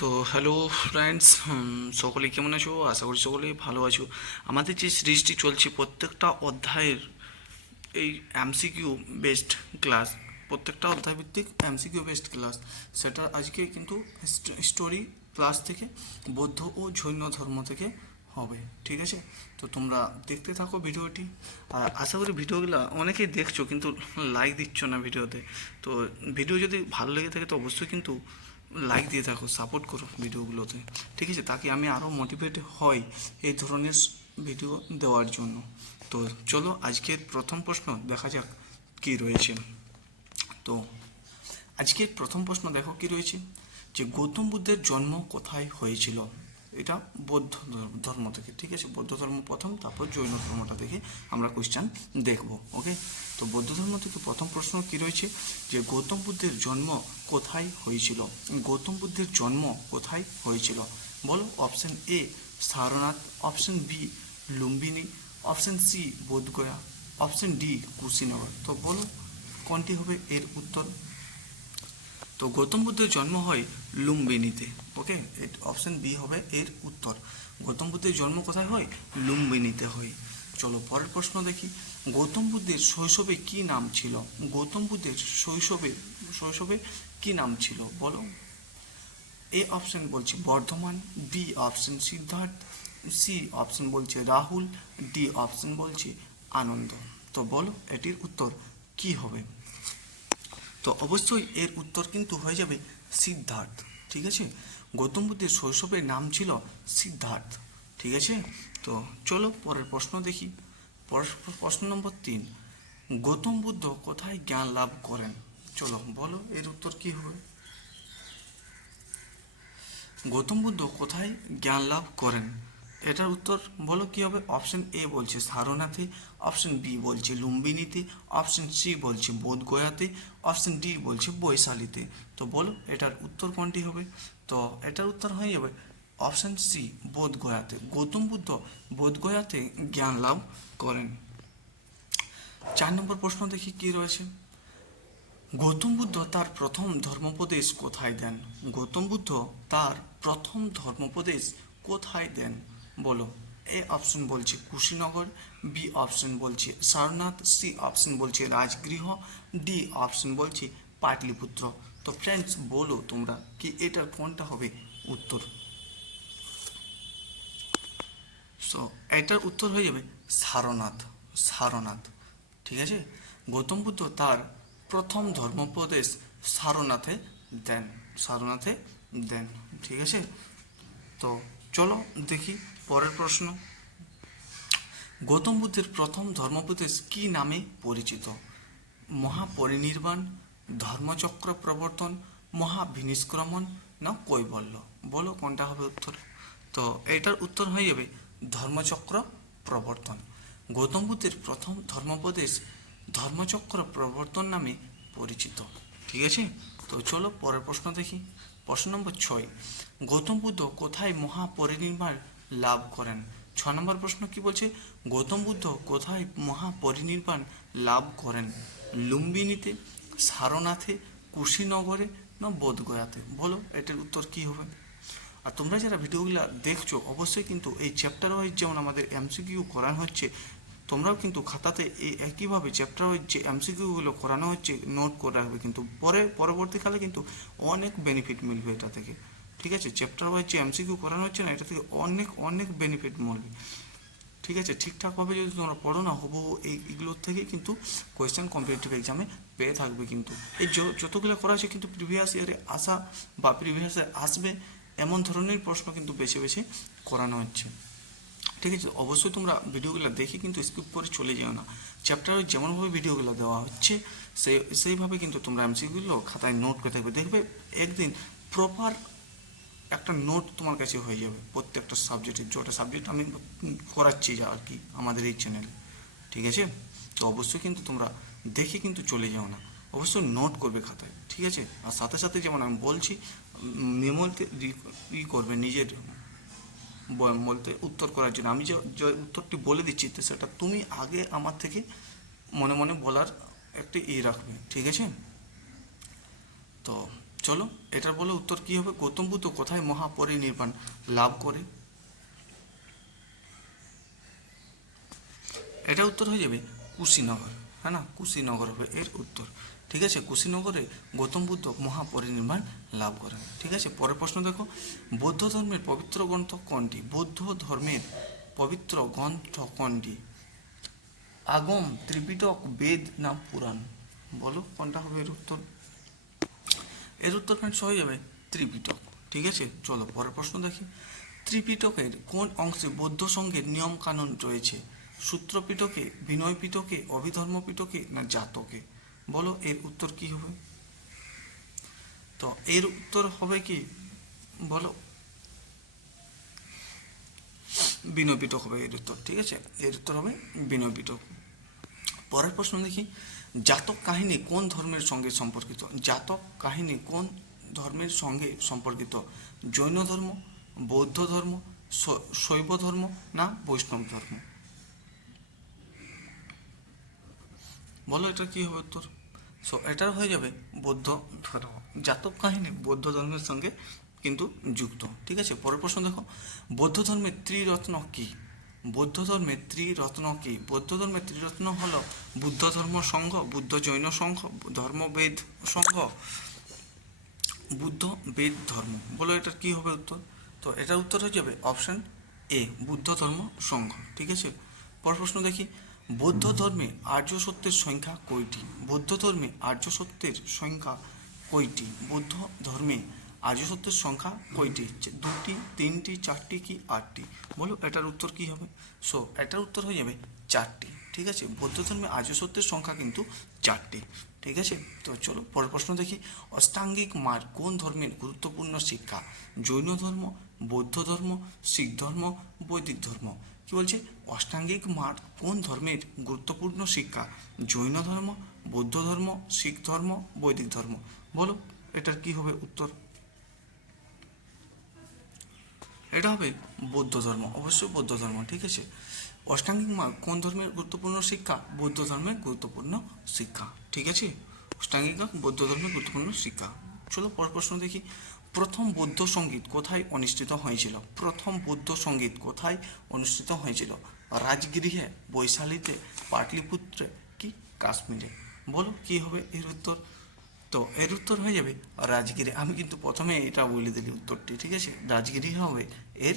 তো hello friends, সকলে কেমন আছো? আশা করি সকলেই ভালো আছো। আমাদের যে সিরিজটি চলছে প্রত্যেকটা অধ্যায়ের এই এমসিকিউ বেসড ক্লাস, প্রত্যেকটা অধ্যায় ভিত্তিক এমসিকিউ বেসড ক্লাস, সেটা আজকে কিন্তু স্টোরি ক্লাস থেকে বৌদ্ধ ও জৈন ধর্ম থেকে হবে। ঠিক আছে, তো তোমরা দেখতে থাকো ভিডিওটি। আর আশা করি ভিডিওগুলো অনেকেই দেখছো কিন্তু লাইক দিচ্ছ না ভিডিওতে। তো ভিডিও যদি ভালো লেগে থাকে তো অবশ্যই কিন্তু লাইক দিয়ে থাকো, সাপোর্ট করো ভিডিওগুলোতে। ঠিক আছে, তাকে আমি আরও মোটিভেট হই এই ধরনের ভিডিও দেওয়ার জন্য। তো চলো আজকের প্রথম প্রশ্ন দেখা যাক কি রয়েছে। তো আজকের প্রথম প্রশ্ন দেখো কি রয়েছে, যে গৌতম বুদ্ধের জন্ম কোথায় হয়েছিল। এটা বৌদ্ধ ধর্ম থেকে। ঠিক আছে, বৌদ্ধ ধর্ম প্রথম, তারপর জৈন ধর্মটা থেকে আমরা কোয়েশ্চেন দেখব। ওকে, তো বৌদ্ধ ধর্ম থেকে প্রথম প্রশ্ন কি রয়েছে, যে গৌতম বুদ্ধের জন্ম কোথায় হয়েছিল। গৌতম বুদ্ধের জন্ম কোথায় হয়েছিল বলো। Option A Sarnath, option B Lumbini, option C Bodhgaya, option D Kushinagar. তো বলো কোনটি হবে এর উত্তর। তো গৌতম বুদ্ধের জন্ম হয় লুম্বিনীতে। ওকে, অপশন বি হবে এর উত্তর। গৌতম বুদ্ধের জন্ম কোথায় হয়? লুম্বিনীতে হয়। চলো পরের প্রশ্ন দেখি। গৌতম বুদ্ধের শৈশবে কি নাম ছিল। গৌতম বুদ্ধের শৈশবে শৈশবে কি নাম ছিল বলো। এ অপশন বলছে Bardhaman, B option Siddhartha, C option বলছে রাহুল, ডি অপশন বলছে আনন্দ। তো বলো এটির উত্তর কি হবে। তো অবশ্যই এর উত্তর কিন্তু হয়ে যাবে সিদ্ধার্থ। ঠিক আছে, গৌতম বুদ্ধের শৈশবের নাম ছিল সিদ্ধার্থ। ঠিক আছে, তো চলো পরের প্রশ্ন দেখি। প্রশ্ন নম্বর 3, গৌতম বুদ্ধ কোথায় জ্ঞান লাভ করেন। চলো বলো এর উত্তর কি হবে। গৌতম বুদ্ধ কোথায় জ্ঞান লাভ করেন, এটার উত্তর বলো কি হবে। অপশন এ বলছে সারনাথে, অপশন বি বলছে লুম্বিনীতে, অপশন সি বলছে বোধগয়াতে, অপশন ডি বলছে বৈশালীতে। তো বলো এটার উত্তর কোনটি হবে। তো এটার উত্তর হয়ে যাবে অপশন সি বোধগয়াতে। গৌতম বুদ্ধ বোধগয়াতে জ্ঞান লাভ করেন। 4 নম্বর প্রশ্ন দেখি কি রয়েছে। গৌতম বুদ্ধ তার প্রথম ধর্মোপদেশ কোথায় দেন। গৌতম বুদ্ধ তার প্রথম ধর্মোপদেশ কোথায় দেন বলো। এ অপশন বলছে কুশীনগর, বি অপশন বলছে সারনাথ, সি অপশন বলছে রাজগৃহ, ডি অপশন বলছে পাটলিপুত্র। তো ফ্রেন্ডস বলো তোমরা কি এটার কোনটা হবে উত্তর। সো এটার উত্তর হয়ে যাবে সারনাথ। সারনাথ। ঠিক আছে, গৌতম বুদ্ধ তার প্রথম ধর্মোপদেশ সারনাথে দেন। সারনাথে দেন। ঠিক আছে, তো চলো দেখি পরের প্রশ্ন। গৌতম বুদ্ধের প্রথম ধর্মোপদেশ কি নামে পরিচিত। মহাপরিনির্বাণ, ধর্মচক্র প্রবর্তন, মহাবিনিষ্ক্রমণ না কৈবল্য। বলো কোনটা হবে উত্তর। তো এটার উত্তর হয়ে যাবে ধর্মচক্র প্রবর্তন। গৌতম বুদ্ধের প্রথম ধর্মোপদেশ ধর্মচক্র প্রবর্তন নামে পরিচিত। ঠিক আছে, তো চলো পরের প্রশ্ন দেখি। প্রশ্ন নম্বর 6, গৌতম বুদ্ধ কোথায় মহাপরিনির্বাণ লাভ করেন। 6 নম্বর প্রশ্ন কি বলছে, গৌতম বুদ্ধ কোথায় মহাপরিনির্বাণ লাভ করেন। লুম্বিনীতে, সারনাথে, কুশীনগরে না বোধগয়াতে। বলো এটার উত্তর কি হবে। আর তোমরা যারা ভিডিওগুলো দেখছো অবশ্যই কিন্তু এই চ্যাপ্টার ওয়াইজ যেমন আমাদের এমসিকিউ করানো হচ্ছে, তোমরাও কিন্তু খাতাতে এই একইভাবে চ্যাপ্টার ওয়াইজ যে এমসিকিউগুলো করানো হচ্ছে নোট করে রাখবে, কিন্তু পরবর্তীকালে কিন্তু অনেক বেনিফিট মিলবে এটা থেকে। ঠিক আছে, চ্যাপ্টার ওয়াইজ যে এমসিকিউ করানো হচ্ছে না, এটা থেকে অনেক অনেক বেনিফিট মিলবে। ঠিক আছে, ঠিকঠাকভাবে যদি তোমরা পড়ো না, হবু এইগুলোর থেকে কিন্তু কোয়েশ্চেন কম্পিটিটিভ এক্সামে পেয়ে থাকবে। কিন্তু এই যতগুলো করা আছে কিন্তু প্রিভিয়াস ইয়ারে আসা বা প্রিভিয়াস ইয়ারে আসবে এমন ধরনের প্রশ্ন কিন্তু বেছে বেছে করানো হচ্ছে। ঠিক আছে, অবশ্যই তোমরা ভিডিওগুলো দেখে কিন্তু স্কিপ করে চলে যেও না। চ্যাপ্টারে যেমনভাবে ভিডিওগুলো দেওয়া হচ্ছে সেইভাবে কিন্তু তোমরা এমসিকিউগুলো খাতায় নোট করে থাকবে। দেখবে একদিন প্রপার একটা নোট তোমার কাছে হয়ে যাবে প্রত্যেকটা সাবজেক্টের, যেটা সাবজেক্ট আমি করাচ্ছি যা আর কি আমাদের এই চ্যানেলে। ঠিক আছে, তো অবশ্যই কিন্তু তোমরা দেখে কিন্তু চলে যাও না, অবশ্যই নোট করবে খাতায়। ঠিক আছে, আর সাথে সাথে যেমন আমি বলছি মেমোতে করবে নিজের বলতে উত্তর করার জন্য। আমি যে যে উত্তরটি বলে দিচ্ছি তো সেটা তুমি আগে আমার থেকে মনে মনে বলার একটা রাখবে। ঠিক আছে, তো চলো এটার বলে উত্তর কি হবে? গৌতম বুদ্ধ কোথায় মহাপরিনির্বাণ লাভ করে? এটা উত্তর হয়ে যাবে কুশীনগর, হ্যাঁ না, কুশীনগর হবে এর উত্তর। ঠিক আছে, কুশীনগরে গৌতম বুদ্ধ মহাপরিনির্বাণ লাভ করেন। ঠিক আছে, পরের প্রশ্ন দেখো, বৌদ্ধ ধর্মের পবিত্র গ্রন্থ কোনটি? বৌদ্ধ ধর্মের পবিত্র গ্রন্থ কোনটি? আগম, ত্রিপিটক, বেদ না পুরাণ? বলো কোনটা হবে এর উত্তর? এর উত্তর ফ্রেন্ডস হয়ে যাবে ত্রিপিটক। ঠিক আছে, চলো পরের প্রশ্ন দেখি, ত্রিপিটকের কোন অংশে বৌদ্ধ সংঘের নিয়ম কানুন রয়েছে? সূত্র পিটকে, বিনয় পিটকে, অভিধর্ম পিটকে না জাতকে? বলো এর উত্তর কি হবে? তো এর উত্তর হবে কি বলো? বিনয় পিটক হবে এর উত্তর। ঠিক আছে, এর উত্তর হবে বিনয় পিটক। পরের প্রশ্ন দেখি, জাতক কাহিনী কোন ধর্মের সঙ্গে সম্পর্কিত? জাতক কাহিনী কোন ধর্মের সঙ্গে সম্পর্কিত? জৈন ধর্ম, বৌদ্ধ ধর্ম, শৈব ধর্ম না বৈষ্ণব ধর্ম? বলো এটা কি হবে উত্তর? সো এটার হয়ে যাবে বৌদ্ধ ধর্ম। জাতক কাহিনী বৌদ্ধ ধর্মের সঙ্গে কিন্তু যুক্ত। ঠিক আছে, পরের প্রশ্ন দেখো, বৌদ্ধ ধর্মের ত্রিরত্ন কি? বৌদ্ধ ধর্মের ত্রিরত্ন কি? বৌদ্ধ ধর্মের ত্রিরত্ন হলো বুদ্ধ ধর্ম সংঘ, বুদ্ধ জৈন সংঘ, ধর্মবেদ সংঘ, বুদ্ধ বেদ ধর্ম। বলো এটার কি হবে উত্তর? তো এটার উত্তর হয়ে যাবে অপশন এ, বুদ্ধ ধর্ম সংঘ। ঠিক আছে, পরের প্রশ্ন দেখি, বৌদ্ধ ধর্মে আর্য সত্যের সংখ্যা কয়টি? বৌদ্ধ ধর্মে আর্য সত্যের সংখ্যা কয়টি? বৌদ্ধ ধর্মে আর্য সত্যের সংখ্যা কয়টি? দুটি, তিনটি, চারটি কি আটটি? বলো এটার উত্তর কি হবে? সো এটার উত্তর হয়ে যাবে চারটি। ঠিক আছে, বৌদ্ধ ধর্মে আর্য সত্যের সংখ্যা কিন্তু চারটি। ঠিক আছে, তো চলো পরের প্রশ্ন দেখি, অষ্টাঙ্গিক মার্গ কোন ধর্মের গুরুত্বপূর্ণ শিক্ষা? জৈন ধর্ম, বৌদ্ধ ধর্ম, শিখ ধর্ম, বৈদিক ধর্ম? কি বলছে? অষ্টাঙ্গিক মার্গ কোন ধর্মের গুরুত্বপূর্ণ শিক্ষা? জৈন ধর্ম, বৌদ্ধ ধর্ম, শিখ ধর্ম, বৈদিক ধর্ম? বলো এটার কি হবে উত্তর? এটা হবে বৌদ্ধ ধর্ম, অবশ্যই বৌদ্ধ ধর্ম। ঠিক আছে, অষ্টাঙ্গিক মার্গ কোন ধর্মের গুরুত্বপূর্ণ শিক্ষা? বৌদ্ধ ধর্মের গুরুত্বপূর্ণ শিক্ষা। ঠিক আছে, অষ্টাঙ্গিক মার্গ বৌদ্ধ ধর্মের গুরুত্বপূর্ণ শিক্ষা। চলো পরের প্রশ্ন দেখি, প্রথম বৌদ্ধ সঙ্গীত কোথায় অনুষ্ঠিত হয়েছিল? প্রথম বৌদ্ধ সঙ্গীত কোথায় অনুষ্ঠিত হয়েছিল? রাজগৃহে, বৈশালীতে, পাটলিপুত্রে কি কাশ্মীরে? বলো কি হবে এর উত্তর? তো এর উত্তর হয়ে যাবে রাজগিরি। আমি কিন্তু প্রথমে এটা বলে দিলি উত্তরটি। ঠিক আছে, রাজগিরি হবে এর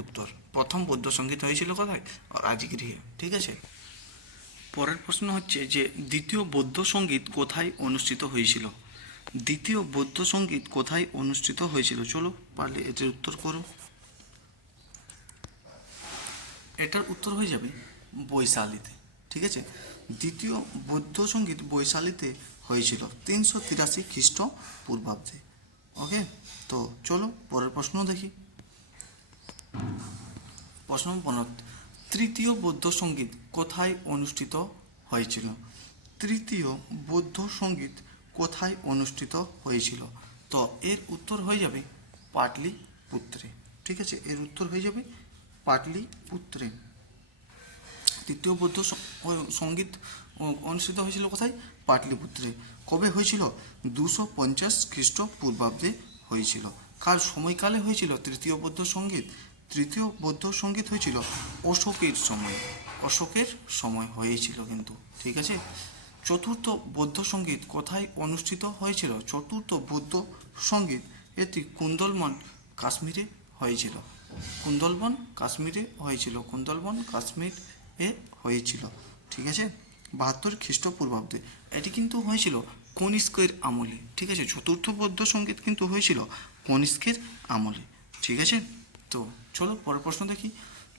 উত্তর। প্রথম বৌদ্ধ সঙ্গীত হয়েছিল কোথায়? রাজগৃহে। ঠিক আছে, পরের প্রশ্ন হচ্ছে যে দ্বিতীয় বৌদ্ধ সঙ্গীত কোথায় অনুষ্ঠিত হয়েছিল? দ্বিতীয় বৌদ্ধ সঙ্গীত কোথায় অনুষ্ঠিত হয়েছিল? চলো পারলে এটির উত্তর করো। এটার উত্তর হয়ে যাবে বৈশালীতে। ঠিক আছে, দ্বিতীয় বৌদ্ধ সঙ্গীত বৈশালীতে হয়েছিল 383 খ্রিস্টপূর্বাব্দে। ওকে, তো চলো পরের প্রশ্ন দেখি। প্রশ্ন 15, তৃতীয় বৌদ্ধ সঙ্গীত কোথায় অনুষ্ঠিত হয়েছিল? তৃতীয় বৌদ্ধ সঙ্গীত কোথায় অনুষ্ঠিত হয়েছিল? তো এর উত্তর হয়ে যাবে পাটলিপুত্রে। ঠিক আছে, এর উত্তর হয়ে যাবে পাটলিপুত্রে। তৃতীয় বৌদ্ধ সঙ্গীত অনুষ্ঠিত হয়েছিল কোথায়? পাটলিপুত্রে। কবে হয়েছিল? 250 খ্রিস্টপূর্বাব্দে হয়েছিল। কার সময়কালে হয়েছিল তৃতীয় বৌদ্ধ সঙ্গীত? তৃতীয় বৌদ্ধ সঙ্গীত হয়েছিল অশোকের সময়। অশোকের সময় হয়েছিল কিন্তু। ঠিক আছে, চতুর্থ বৌদ্ধ সঙ্গীত কোথায় অনুষ্ঠিত হয়েছিল? চতুর্থ বৌদ্ধ সঙ্গীত এটি কুন্দলবন, কাশ্মীরে হয়েছিল। কুন্দলবন কাশ্মীরে হয়েছিল। কুন্দলবন কাশ্মীর এ হয়েছিল। ঠিক আছে, 72 খ্রিস্টপূর্বাব্দে। এটি কিন্তু হয়েছিল কনিষ্কের আমলে। ঠিক আছে, চতুর্থ বৌদ্ধ সঙ্গীত কিন্তু হয়েছিল কনিষ্কের আমলে। ঠিক আছে, তো চলো পরের প্রশ্ন দেখি,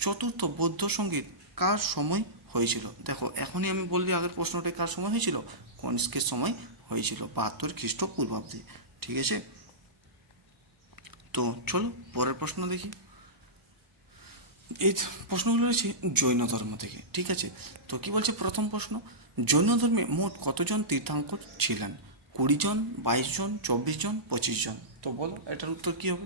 চতুর্থ বৌদ্ধ সঙ্গীত কার সময় হয়েছিল? দেখো এখনই আমি বললি আগের প্রশ্নটা কার সময় হয়েছিল? কনিষ্কের সময় হয়েছিল 72 খ্রিস্টপূর্বাব্দে। ঠিক আছে, তো চলো পরের প্রশ্ন দেখি। এই প্রশ্নগুলো রয়েছে জৈন ধর্ম থেকে। ঠিক আছে, তো কি বলছে প্রথম প্রশ্ন, জৈন ধর্মে মোট কতজন তীর্থাঙ্কর ছিলেন? 20 জন, 22 জন, 24 জন, 25 জন? তো বলো এটার উত্তর কি হবে?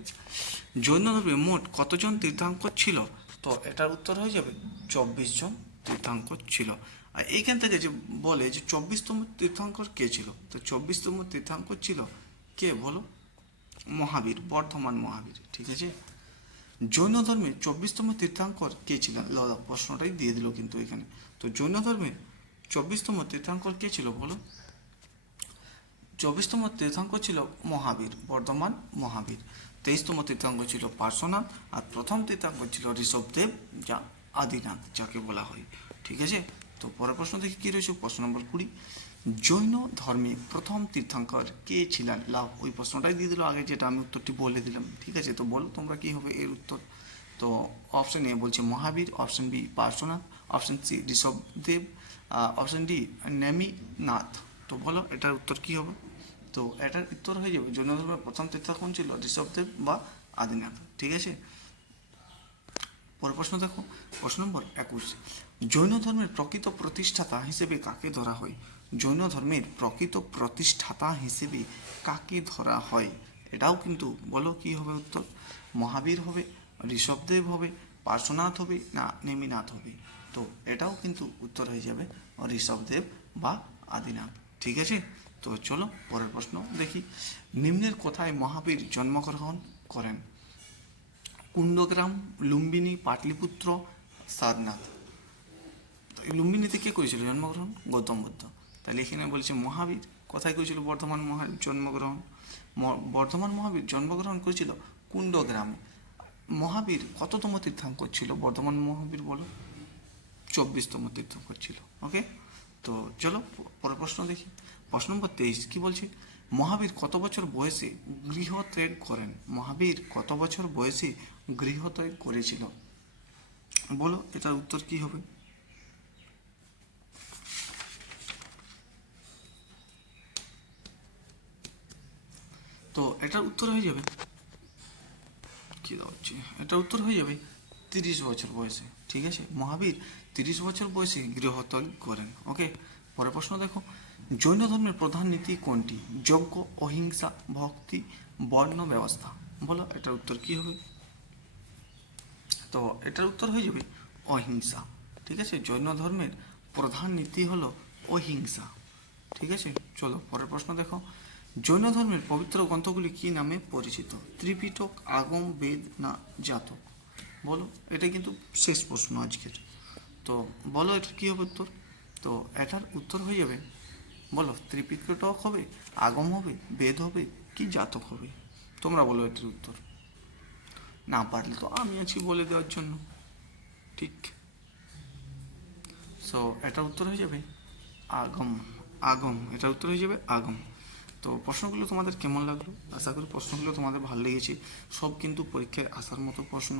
জৈন ধর্মে মোট কতজন তীর্থাঙ্কর ছিল? তো এটার উত্তর হয়ে যাবে 24 জন তীর্থাঙ্কর ছিল। আর এইখান থেকে যে বলে যে 24তম তীর্থাঙ্কর কে ছিল? তো 24তম তীর্থাঙ্কর ছিল কে বলো? মহাবীর, বর্ধমান মহাবীর। ঠিক আছে। জৈন ধর্মের 24তম তীর্থঙ্কর কে ছিলেন? প্রশ্নটাই দিয়ে দিল কিন্তু এখানে। তো জৈন ধর্মের 24তম তীর্থঙ্কর কে ছিল বলো? 24তম তীর্থঙ্কর ছিল মহাবীর, বর্ধমান মহাবীর। 23তম তীর্থঙ্কর ছিল পার্শ্বনাথ, আর প্রথম তীর্থঙ্কর ছিল ঋষভদেব, যা আদিনাথ যাকে বলা হয়। ঠিক আছে। তো পরের প্রশ্ন দেখি কি রয়েছে, প্রশ্ন নম্বর 20। জৈন ধর্মে প্রথম তীর্থঙ্কর কে ছিলেন? ওই প্রশ্নটাই দিয়ে দিল আগে, যেটা আমি উত্তরটি বলে দিলাম। ঠিক আছে। তো বলো তোমরা কি হবে এর উত্তর? তো অপশন এ বলছে Mahavir, option B Parshvanath, option C Rishabhdev, option D Neminath. তো বলো এটার উত্তর কি হবে? তো এটার উত্তর হয়ে যাবে জৈন ধর্মের প্রথম তীর্থঙ্কর ছিল ঋষভদেব বা আদিনাথ। ঠিক আছে। পরের প্রশ্ন দেখো, প্রশ্ন নম্বর 21। জৈন ধর্মের প্রকৃত প্রতিষ্ঠাতা হিসেবে কাকে ধরা হয়? জৈন ধর্মের প্রকৃত প্রতিষ্ঠাতা হিসেবে কাকে ধরা হয়? এটাও কিন্তু বলো কি হবে উত্তর? মহাবীর হবে, ঋষভদেব হবে, পার্শ্বনাথ হবে, না নেমিনাথ হবে? তো এটাও কিন্তু উত্তর হয়ে যাবে ঋষভদেব বা আদিনাথ। ঠিক আছে। তো চলো পরের প্রশ্ন দেখি। নিম্নের কোথায় মহাবীর জন্মগ্রহণ করেন? কুণ্ডগ্রাম, লুম্বিনী, পাটলিপুত্র, সারনাথ। তো এই লুম্বিনীতে কে করেছিল জন্মগ্রহণ? গৌতম বুদ্ধ। তাহলে এখানে বলছে মহাবীর কোথায় করেছিল বর্ধমান জন্মগ্রহণ? বর্ধমান মহাবীর জন্মগ্রহণ করেছিল কুণ্ডগ্রামে। মহাবীর কততম তীর্থঙ্কর ছিল বর্ধমান মহাবীর বলো? 24তম তীর্থঙ্কর ছিল। ওকে। তো চলো পরের প্রশ্ন দেখি। প্রশ্ন নম্বর 23 কি বলছে? মহাবীর কত বছর বয়সে গৃহত্যাগ করেন? মহাবীর কত বছর বয়সে গৃহত্যাগ করেছিল বলো? এটার উত্তর কি হবে? তো এটার উত্তর হয়ে যাবে কি হচ্ছে, এটার উত্তর হয়ে যাবে 30 বছর বয়সে। ঠিক আছে। মহাবীর 30 বছর বয়সে গৃহত্যাগ করেন। ওকে। পরের প্রশ্ন দেখো। জৈন ধর্মের প্রধান নীতি কোনটি? যজ্ঞ, অহিংসা, ভক্তি, বর্ণ ব্যবস্থা। বলো এটার উত্তর কি হবে? তো এটার উত্তর হয়ে যাবে অহিংসা। ঠিক আছে। জৈন ধর্মের প্রধান নীতি হলো অহিংসা। ঠিক আছে। চলো পরের প্রশ্ন দেখো। জৈন ধর্মের পবিত্র গ্রন্থগুলি কি নামে পরিচিত? ত্রিপিটক, আগম, বেদ, না জাতক? বলো। এটা কিন্তু শেষ প্রশ্ন আজকের। তো বলো এটার কী হবে উত্তর? তো এটার উত্তর হয়ে যাবে বলো ত্রিপিটক হবে, আগম হবে, বেদ হবে, কি জাতক হবে? তোমরা বলো এটার উত্তর। না পারলে তো আমি আছি বলে দেওয়ার জন্য। ঠিক। সো এটার উত্তর হয়ে যাবে আগম। আগম, এটার উত্তর হয়ে যাবে আগম। তো প্রশ্নগুলো তোমাদের কেমন লাগলো? আশা করি প্রশ্নগুলো তোমাদের ভালো লেগেছে। সব কিন্তু পরীক্ষায় আসার মতো প্রশ্ন।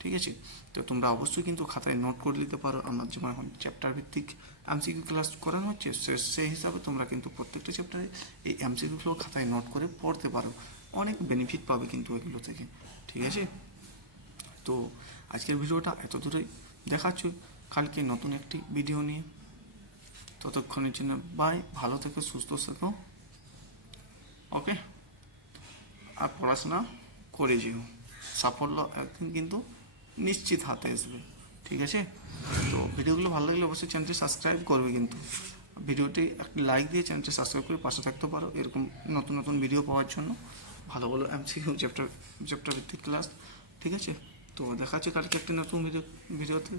ঠিক আছে। তো তোমরা অবশ্যই কিন্তু খাতায় নোট করে নিতে পারো। আমার যেমন এখন চ্যাপ্টার ভিত্তিক এমসিকিউ ক্লাস করানো হচ্ছে, সেই হিসাবে তোমরা কিন্তু প্রত্যেকটা চ্যাপ্টারে এই এমসিকিউগুলো খাতায় নোট করে পড়তে পারো। অনেক বেনিফিট পাবে কিন্তু এগুলো থেকে। ঠিক আছে। তো আজকের ভিডিওটা এত দূরেই, দেখাচ্ছি কালকে নতুন একটি ভিডিও নিয়ে। ততক্ষণের জন্য বাই, ভালো থেকো, সুস্থ থেকো। ওকে। আর পড়াশোনা করে যেও, সাফল্য একদিন কিন্তু নিশ্চিত হাতে আসবে। ঠিক আছে। তো ভিডিওগুলো ভালো লাগলে অবশ্যই চ্যানেলটি সাবস্ক্রাইব করবে কিন্তু। ভিডিওটি একটি লাইক দিয়ে চ্যানেলটি সাবস্ক্রাইব করে পাশে থাকতে পারো এরকম নতুন নতুন ভিডিও পাওয়ার জন্য। ভালো ভালো এমসিকিউ চ্যাপ্টার ভিত্তিক ক্লাস। ঠিক আছে। তো দেখা হচ্ছে কালকে একটি নতুন ভিডিওতে।